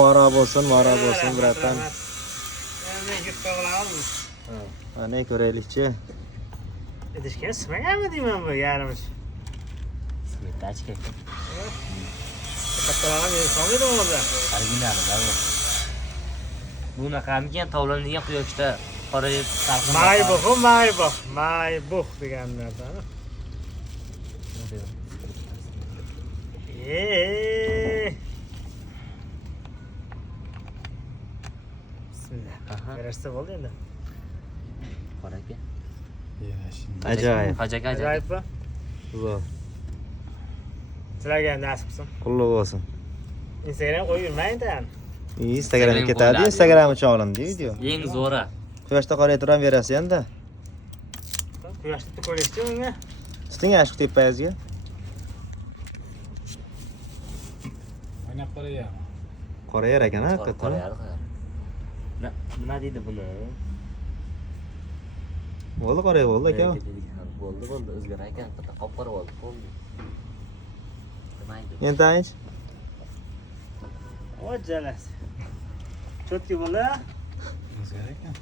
mora bo'lsin, bratan. Ana ko'raylikchi. Idishga ismaganmi deyman bu yarimish. Smetachka. Kattalarni yesam o'zi. Original da bu. Bunaqamikan tovlanadigan quyoshda qorayib salqin. Maybuh deganlardan. Bismillah. Qarashsa bo'ldi endi. Qora aka. Ajoyib. Ajoyibmi? Zo'r. Sizlarga nasib qilsin. Qulluq bo'lsin. Instagram qo'yib yurmang-da. Instagramga ketadi, Instagram uchun olindi video. Eng zo'ri. Quyoshda qorayib turaverasiz endi. Quyoshda ko'rishdi unga. Tuting ashq tepangizga. O'ynab qo'yay. Qorayar ekan, haqiqatan. Qorayar. Nima deydi buni? Bo'ldi, qorayib bo'ldi aka. Bo'ldi, o'zgarar ekan, qop-qora bo'ldi. Bo'ldi. Endi ayt. O jalas. Cho'tki bo'ldi. O'zgarar ekan.